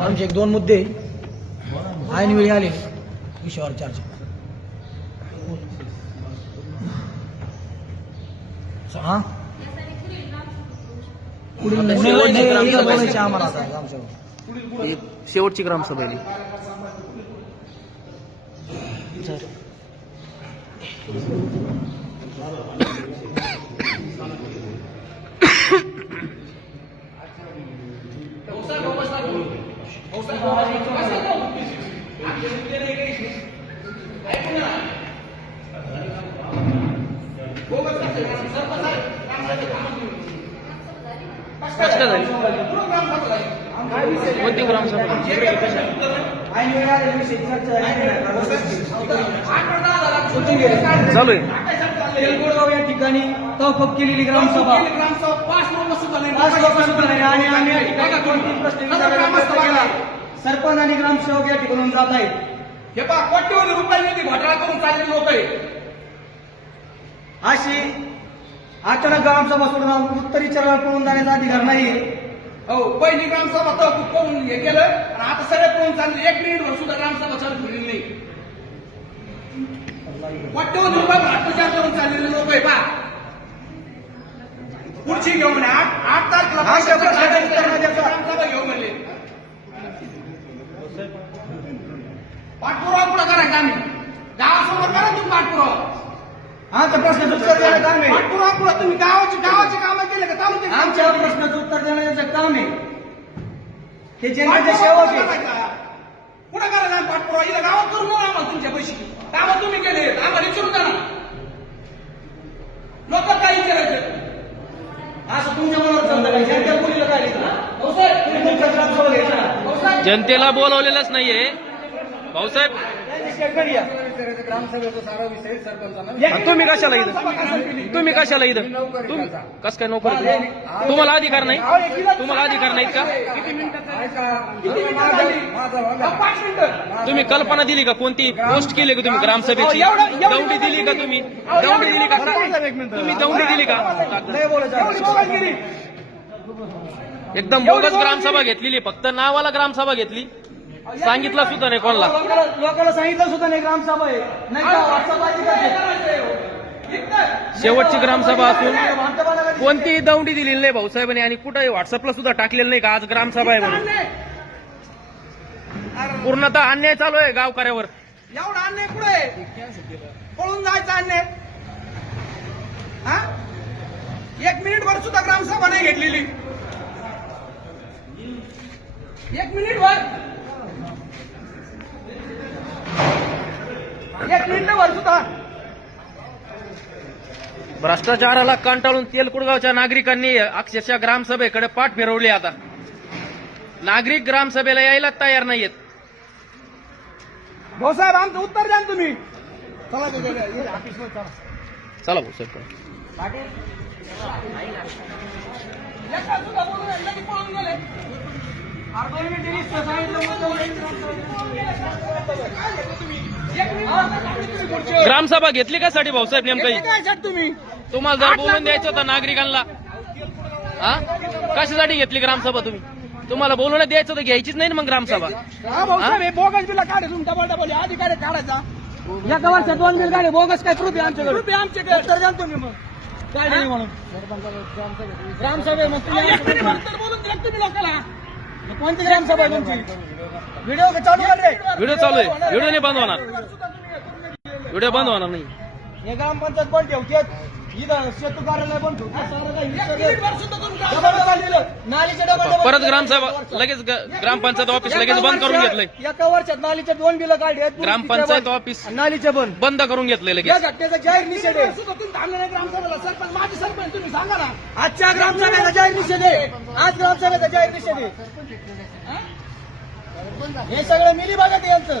आमचे एक दोन मुद्दे ऐनवेळी आले विषयावर चर्चा. हा शेवटची ग्रामसभा आहे. कोणती ग्रामसभा चालू आहे? तेलगोडगाव या ठिकाणी तहकूब केलेली ग्रामसभा 5 लोक आणि आम्ही या ठिकाणी कोणतीच प्रश्न विचारायला केला. सरपंच आणि ग्रामसेवक या ठिकाणून जात आहेत. हे पहा कोट्यवधी रुपयांनी घोटाळा करून चाललेले लोक आहे. अशी अचानक ग्रामसभा सोडून उत्तरी चरणाला पळून जाण्याचा अधिकार नाही. हो, पहिली ग्रामसभा तहकूब करून हे केलं आणि आता सगळे पळून चालले. 1 मिनिटभर सुद्धा ग्रामसभा चालू झालेली नाही. कोट्यवधी रुपये भ्रष्टाचार करून चाललेले लोक आहे. पहा पुढची घेऊन 8 तारखेला ग्रामसभा घेऊन म्हणले. पाठपुरावा पुढे करायचा आम्ही गावासमोर करा तुम्ही पाठपुरावा. आमच्या प्रश्नाचं उत्तर देणं काम आहे. पाठपुरावा पुढे तुम्ही गावाची कामं केले का चालू आमच्या प्रश्नाचं उत्तर देण्याचं काम आहे. हे जनतेचे सेवक आहे. पुढे करायला पाठपुरावा इथं गावात करून नका आम्हाला तुमच्या पैसे कामं तुम्ही केले आम्हाला विचारून द्या ना. लोक काही करायचं असं तुमच्या मनावर चालतं काय? जनतेला बोलीला काय तुम्ही तुमच्या ग्रामसभा घ्यायचा. जनतेला बोलवलेलंच नाहीये भाऊसाहेब. तुम्ही कशाला इथं? तुम्ही कशाला इथं? कस काय नोकर? तुम्हाला अधिकार नाही? तुम्हाला अधिकार नाहीत का? तुम्ही कल्पना दिली का? कोणती पोस्ट केली का तुम्ही ग्रामसभेची? दौंडी दिली का तुम्ही? दौंडी दिली का? तुम्ही दौंडी दिली का? एकदम बोगस ग्रामसभा घेतलेली, फक्त नावाला ग्रामसभा घेतली. सांगितलं सुद्धा नाही कोणाला. लोकांना सांगितलं सुद्धा नाही ग्रामसभा आहे. नाही का व्हॉट्सअप शेवटची ग्रामसभा असून कोणतीही दौंडी दिलेली नाही भाऊसाहेबांनी आणि कुठेही व्हॉट्सअपला सुद्धा टाकलेलं नाही का आज ग्रामसभा आहे म्हणून. पूर्णतः अन्याय चालू आहे गावकऱ्यावर. एवढा अन्याय कुठे पळून जायचा अन्याय. 1 मिनिटभर सुद्धा ग्रामसभा नाही घेतलेली. 1 मिनिटभर 1 मिनिटभर सुद्धा. भ्रष्टाचाराला कंटाळून तेलकुडगावच्या नागरिकांनी अक्षरशः ग्रामसभेकडे पाठ फिरवली. आता नागरिक ग्रामसभेला यायला तयार नाहीयेत. भाऊसाहेब आमचं उत्तर द्या तुम्ही. चला चला भाऊसाहेब. पळून गेले. ग्रामसभा घेतली कशासाठी भाऊसाहेब नेमकं? तुम्ही तुम्हाला जर बोलून द्यायचं होतं नागरिकांना, कशासाठी घेतली ग्रामसभा तुम्ही? तुम्हाला बोलून द्यायचं होतं, घ्यायचीच नाही ना मग ग्रामसभा. बोगस बिल काढे तुम्ही डबल अधिकारी काढायचा. एका वर्षात 2 बिल काढले बोगस. काय प्रूफ आहे आमच्याकडे? आमच्याकडे उत्तर द्या तुम्ही मग काय नाही म्हणून ग्रामसभे मग बोलून दिलं तुम्ही लोकांना. कोणती ग्रामसभा आहे तुमची? व्हिडिओ चालू आहे. व्हिडिओ चालू आहे. व्हिडिओ नाही बंद होणार. व्हिडिओ बंद होणार नाही. हे ग्रामपंचायत पण ठेवतात. इथं शेतू कार्यालय पण ठेवतात. परत ग्रामसभा लगेच ग्रामपंचायत ऑफिस लगेच बंद करून घेतलंय. एका वर्षात नालीचे 2 बिल काढले. ग्रामपंचायत ऑफिस नालीचे बंद करून घेतलंय या लगेच. घटनेचा जाहीर निषेध आहे. तुम्ही थांबले नाही ग्रामसभेला. सरपंच माझी सरपंच तुम्ही सांगा ना. आजच्या ग्रामसभेचा जाहीर निषेध आहे. आज ग्रामसभेचा जाहीर निषेध आहे. हे सगळं मिली बघा ते यांचं.